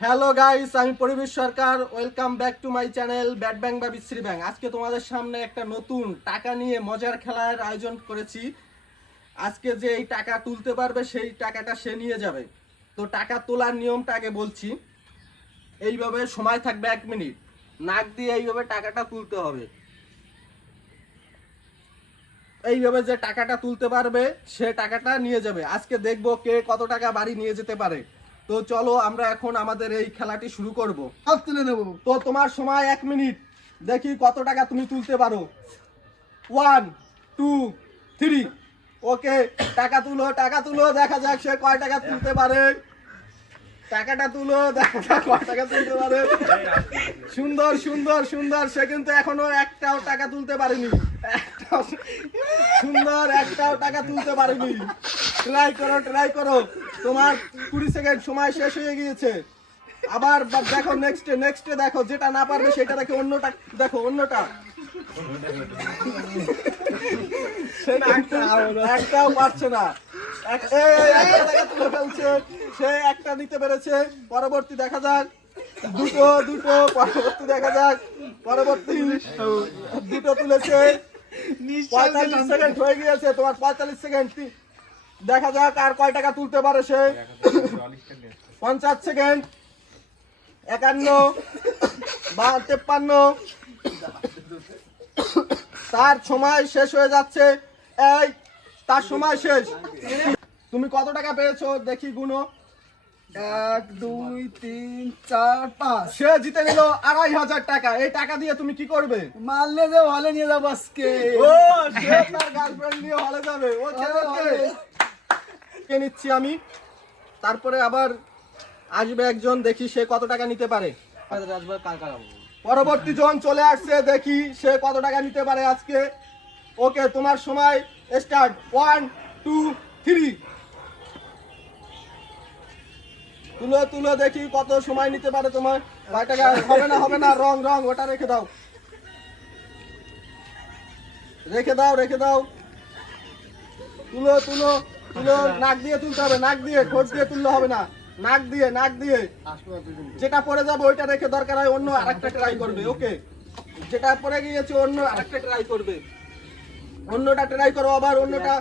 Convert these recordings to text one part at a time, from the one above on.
Hello guys আমি Paribesh Sarkar. Welcome back to my channel bat bang বা বিশ্রী ব্যাং আজকে তোমাদের সামনে একটা নতুন টাকা নিয়ে মজার খেলার আয়োজন করেছি। আজকে যে এই টাকা তুলতে পারবে, সেই টাকাটা সে নিয়ে যাবে। তো টাকা তোলার নিয়মটা আগে বলছি। এইভাবে সময় থাকবে এক মিনিট। নাক দিয়ে এইভাবে টাকাটা তুলতে হবে। এইভাবে যে টাকাটা তুলতে পারবে, সে টাকাটা নিয়ে যাবে। আজকে দেখব কে কত টাকা বাড়ি নিয়ে যেতে পারে। তো চলো আমরা এখন আমাদের এই খেলাটি শুরু করব। সব তুলে নেব। তো তোমার সময় এক মিনিট। দেখি কত টাকা তুমি তুলতে পারো। ওয়ান টু থ্রি ওকে টাকা তুলো টাকা তুলো দেখা যাক সে কয় টাকা তুলতে পারে। টাকাটা তুলো দেখা যাক কয় টাকা তুলতে পারে। সুন্দর সুন্দর সুন্দর সে কিন্তু এখনও একটাও টাকা তুলতে পারেনি। সুন্দর একটাও টাকা তুলতে পারেনি। ট্রাই করো ট্রাই করো। তোমার কুড়ি সেকেন্ড সময় শেষ হয়ে গিয়েছে। আবার দেখো নেক্সটে নেক্সটে দেখো যেটা না পারবে সেটা দেখে অন্যটা দেখো অন্যটা। একটাও পারছে না। সে একটা নিতে পেরেছে। পরবর্তী দেখা যাক। দুটো দুটো পরবর্তী দেখা যাক। পরবর্তী দুটো তুলেছে। পঁয়তাল্লিশ সেকেন্ড হয়ে গিয়েছে। তোমার পঁয়তাল্লিশ সেকেন্ড। দেখা যাক আর কয় টাকা তুলতে পারে সে। পঞ্চাশ সেকেন্ড। একান্ন বা তেপ্পান্ন। তার সময় শেষ হয়ে যাচ্ছে। এই তার সময় শেষ। তুমি কত টাকা পেয়েছ? দেখি গুনো। এক দুই তিন চার পাঁচ। সে জিতে নিল আড়াই হাজার টাকা। এই টাকা দিয়ে তুমি কি করবে? মারলে যে হলে নিয়ে যাব আজকে। ও সে তার গার্লফ্রেন্ড নিয়ে হলে যাবে। ও খেলে কে নিচ্ছি আমি। তারপরে আবার আসবে একজন, দেখি সে কত টাকা নিতে পারে। পরবর্তী জন চলে আসছে, দেখি সে কত টাকা নিতে পারে আজকে। ওকে, তোমার সময় স্টার্ট ওয়ান টু থ্রি তুলো তুলো, দেখি কত সময় নিতে পারে তোমার। হবে না হবে না, রং রং, ওটা রেখে দাও। রেখে দাও রেখে দাও। তুলো তুলো। তুলো নাক দিয়ে তুলতে হবে নাক দিয়ে ঠোঁট দিয়ে তুললে হবে না। নাক দিয়ে নাক দিয়ে। যেটা পড়ে যাবে ওইটা রেখে দরকার হয় অন্য আরেকটা ট্রাই করবে ওকে যেটা পড়ে গিয়েছে অন্য আরেকটা ট্রাই করবে। অন্যটা ট্রাই করো আবার অন্যটা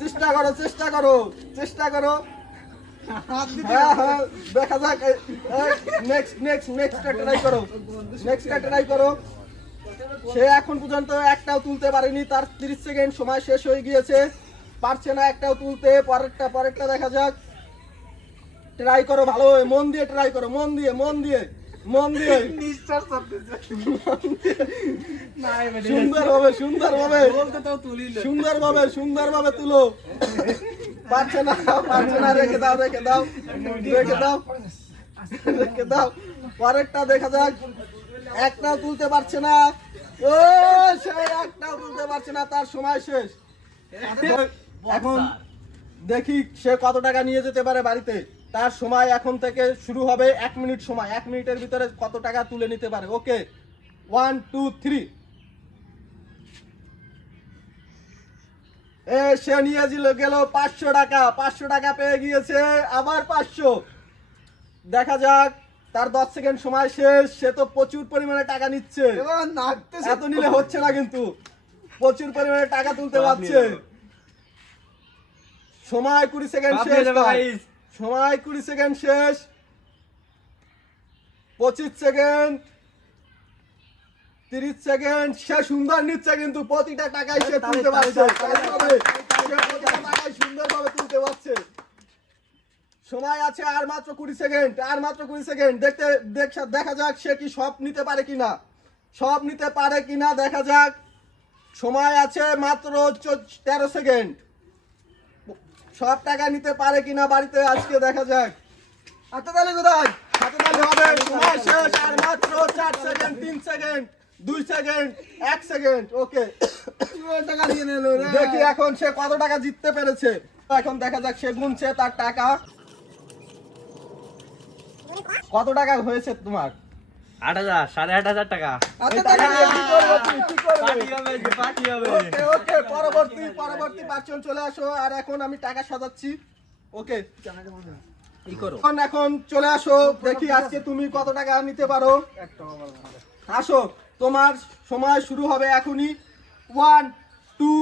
চেষ্টা করো চেষ্টা করো চেষ্টা করো। হ্যাঁ হ্যাঁ দেখা যাক নেক্সট নেক্সট নেক্সটটা ট্রাই করো। নেক্সটটা ট্রাই করো। সে এখন পর্যন্ত একটাও তুলতে পারেনি তার 30 সেকেন্ড সময় শেষ হয়ে গিয়েছে। পারছে না একটাও তুলতে পরেরটা পরেরটা দেখা যাক। ট্রাই করো ভালো মন দিয়ে ট্রাই করো মন দিয়ে মন দিয়ে মন দিয়ে। নিঃশ্বাস সুন্দর ভাবে সুন্দর ভাবে বলতে তো তুলি সুন্দর ভাবে সুন্দর ভাবে তুলো। পারছে না পারছে না রেখে দাও রেখে দাও রেখে দাও রেখে দাও। পরেরটা দেখা যাক। একটাও তুলতে পারছে না। ও সে একটাও তুলতে পারছে না তার সময় শেষ। এখন দেখি সে কত টাকা নিয়ে যেতে পারে বাড়িতে। তার সময় এখন থেকে শুরু হবে এক মিনিট সময়। এক মিনিটের ভিতরে কত টাকা তুলে নিতে পারে। ওকে ওয়ান টু থ্রি এ সে নিয়ে দিল গেল পাঁচশো টাকা। পাঁচশো টাকা পেয়ে গিয়েছে আবার পাঁচশো। দেখা যাক তার দশ সেকেন্ড সময় শেষ। সে তো প্রচুর পরিমাণে টাকা নিচ্ছে। এত নিলে হচ্ছে না কিন্তু। প্রচুর পরিমাণে টাকা তুলতে পারছে। সময় কুড়ি সেকেন্ড শেষ। সময় কুড়ি সেকেন্ড শেষ পঁচিশ সেকেন্ড তিরিশ সেকেন্ড সে সুন্দর নিচ্ছে কিন্তু প্রতিটা টাকাই সে তুলতে পারছে সুন্দরভাবে তুলতে পারছে সময় আছে আর মাত্র কুড়ি সেকেন্ড আর মাত্র কুড়ি সেকেন্ড দেখতে দেখা যাক সে কি সব নিতে পারে কিনা সব নিতে পারে কিনা দেখা যাক সময় আছে মাত্র তেরো সেকেন্ড সব টাকা নিতে পারে কিনা বাড়িতে আজকে দেখা যাক। হাতে তালে কোথায়? হাতে তালি হবে। সময় শেষ, আর মাত্র চার সেকেন্ড, তিন সেকেন্ড, দুই সেকেন্ড, এক সেকেন্ড। ওকে। টাকা নিয়ে নিল দেখি এখন সে কত টাকা জিততে পেরেছে। এখন দেখা যাক সে গুনছে তার টাকা। কত টাকা হয়েছে তোমার? আট হাজার সাড়ে আট হাজার টাকা। ওকে পরবর্তী পরবর্তী পাঁচজন চলে আসো। আর এখন আমি টাকা সাজাচ্ছি। ওকে ই করো? এখন এখন চলে আসো। দেখি আজকে তুমি কত টাকা নিতে পারো। আসো তোমার সময় শুরু হবে এখনই। ওয়ান টু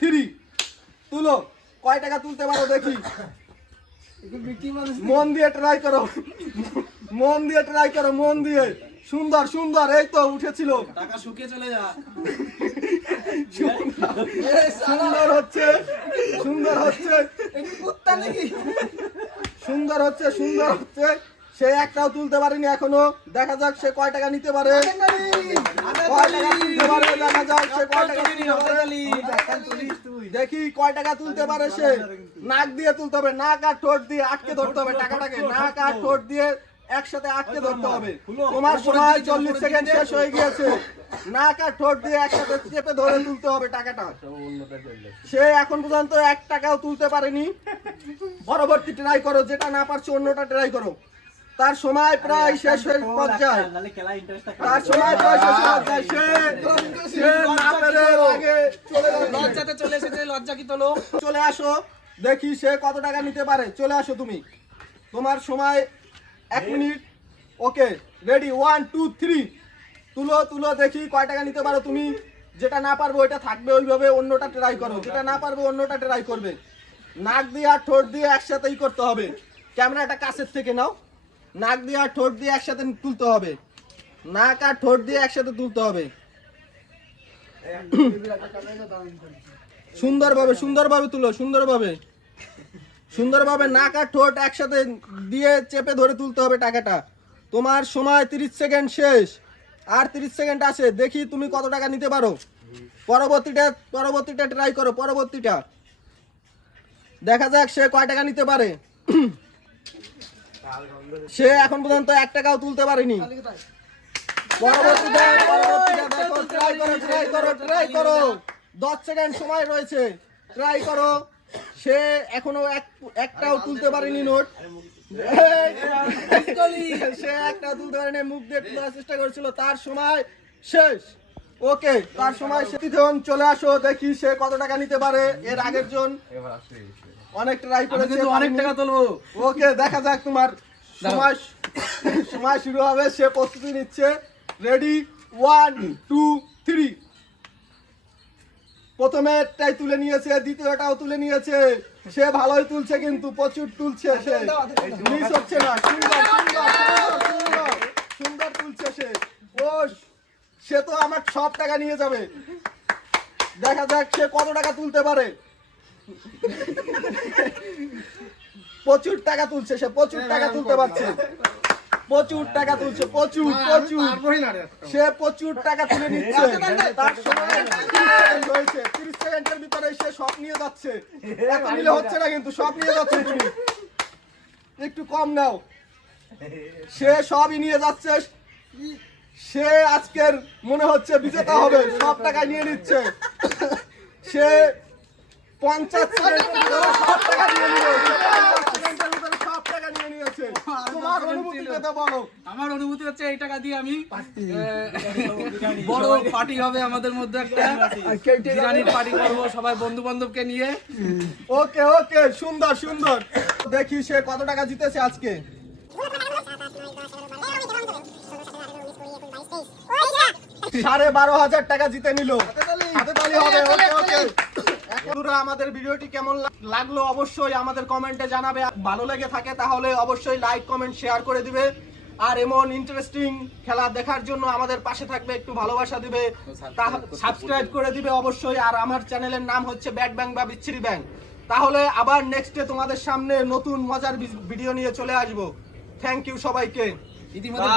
থ্রি তুলো কয় টাকা তুলতে পারো দেখি। মন দিয়ে ট্রাই করো। মন দিয়ে ট্রাই করো মন দিয়ে। সুন্দর সুন্দর এই তো উঠেছিল। টাকা শুকিয়ে চলে যা। সুন্দর হচ্ছে সুন্দর হচ্ছে। সুন্দর হচ্ছে সুন্দর হচ্ছে। সে একটাও তুলতে পারেনি এখনও। দেখা যাক সে কয় টাকা নিতে পারে। কয় টাকা তুলতে পারে দেখা যাক সে কয় পারে। দেখি কয় টাকা তুলতে পারে সে। নাক দিয়ে তুলতে হবে নাক আর ঠোঁট দিয়ে আটকে ধরতে হবে টাকাটাকে। নাক আর ঠোঁট দিয়ে একসাথে আটকে ধরতে হবে। তোমার সময় চল্লিশ সেকেন্ড শেষ হয়ে গিয়েছে। নাক আর ঠোঁট দিয়ে একসাথে চেপে ধরে তুলতে হবে টাকাটা। সে এখন পর্যন্ত এক টাকাও তুলতে পারেনি। পরবর্তী ট্রাই করো যেটা না পারছ অন্যটা ট্রাই করো। তার সময় প্রায় শেষ হয়ে পর্যায়ে নাহলে খেলা ইন্টারেস্ট তার সময় প্রায় শেষ পর্যায়ে সে সে না পেরে আগে চলে লজ্জাতে চলে এসেছে লজ্জা কি তোলো? চলে আসো। দেখি সে কত টাকা নিতে পারে। চলে আসো তুমি। তোমার সময় এক minute. Okay ready one two three তুলো তুলো, দেখি কয় টাকা নিতে পারো তুমি। যেটা না পারব ওইটা থাকবে ওইভাবে, অন্যটা ট্রাই করো। যেটা না পারব অন্যটা ট্রাই করবে। নাক দিয়ে আর ঠোঁট দিয়ে একসাথেই করতে হবে। ক্যামেরাটা কাছের থেকে নাও। নাক দিয়ে আর ঠোঁট দিয়ে একসাথে তুলতে হবে। নাক আর ঠোঁট দিয়ে একসাথে তুলতে হবে। সুন্দরভাবে সুন্দরভাবে তুলো, সুন্দরভাবে। সুন্দরভাবে নাক আর ঠোঁট একসাথে দিয়ে চেপে ধরে তুলতে হবে টাকাটা। তোমার সময় তিরিশ সেকেন্ড শেষ। আর তিরিশ সেকেন্ড আছে, দেখি তুমি কত টাকা নিতে পারো। পরবর্তীটা পরবর্তীটা ট্রাই করো, পরবর্তীটা। দেখা যাক সে কয় টাকা নিতে পারে। সে এখন পর্যন্ত এক টাকাও তুলতে পারেনি। পরবর্তীটা ট্রাই করো দশ সেকেন্ড সময় রয়েছে। ট্রাই করো। সে এখনও এক একটাও তুলতে পারেনি নোট। সে একটাও তুলতে পারেনি মুখ দিয়ে তোলার চেষ্টা করেছিল। তার সময় শেষ। ওকে তার সময় এখন চলে আসো দেখি সে কত টাকা নিতে পারে। এর আগের জন অনেক ট্রাই করেছে অনেক টাকা তুলবো। ওকে দেখা যাক তোমার সময় সময় শুরু হবে। সে প্রস্তুতি নিচ্ছে। রেডি ওয়ান টু থ্রি প্রথমেরটাই তুলে নিয়েছে দ্বিতীয়টাও তুলে নিয়েছে। সে ভালোই তুলছে কিন্তু প্রচুর তুলছে সে। মিস হচ্ছে না। সুন্দর, সুন্দর সুন্দর তুলছে সে। ও সে তো আমার সব টাকা নিয়ে যাবে। দেখা যাক সে কত টাকা তুলতে পারে। প্রচুর টাকা তুলছে সে প্রচুর টাকা তুলতে পারছে। প্রচুর টাকা তুলছে প্রচুর প্রচুর। সে প্রচুর টাকা তুলে নিচ্ছে। তার সময় রয়েছে। তিরিশ সেকেন্ডের ভিতরে সে সব নিয়ে যাচ্ছে। এত নিলে হচ্ছে না কিন্তু সব নিয়ে যাচ্ছে তুমি। একটু কম নাও। সে সবই নিয়ে যাচ্ছে। সে আজকের মনে হচ্ছে বিজেতা হবে সব টাকা নিয়ে নিচ্ছে। সে পঞ্চাশ সেকেন্ডের ভিতরে সব টাকা নিয়ে নিল সে পঞ্চাশ সেকেন্ডের ভিতরে সব টাকা নিয়ে নিয়েছে তোমার অনুভূতিটা তো বলো। আমার অনুভূতি হচ্ছে এই টাকা দিয়ে আমি বড় পার্টি হবে আমাদের মধ্যে একটা। বিরিয়ানির পার্টি করব সবাই বন্ধু বান্ধবকে নিয়ে। ওকে ওকে সুন্দর সুন্দর। দেখি সে কত টাকা জিতেছে আজকে। সাড়ে বারো হাজার টাকা জিতে নিল। হাতে তালি হবে ওকে ওকে। বন্ধুরা আমাদের ভিডিওটি কেমন লাগল অবশ্যই আমাদের কমেন্টে জানাবে। ভালো লেগে থাকে তাহলে অবশ্যই লাইক কমেন্ট শেয়ার করে দিবে। আর এমন ইন্টারেস্টিং খেলা দেখার জন্য আমাদের পাশে থাকবে একটু ভালোবাসা দিবে সাবস্ক্রাইব করে দিবে অবশ্যই। আর আমার চ্যানেলের নাম হচ্ছে ব্যাট ব্যাংক বা বিচ্ছিরি ব্যাংক তাহলে আবার নেক্সটে তোমাদের সামনে নতুন মজার ভিডিও নিয়ে চলে আসব। থ্যাংক ইউ সবাইকে। ইতিমধ্যে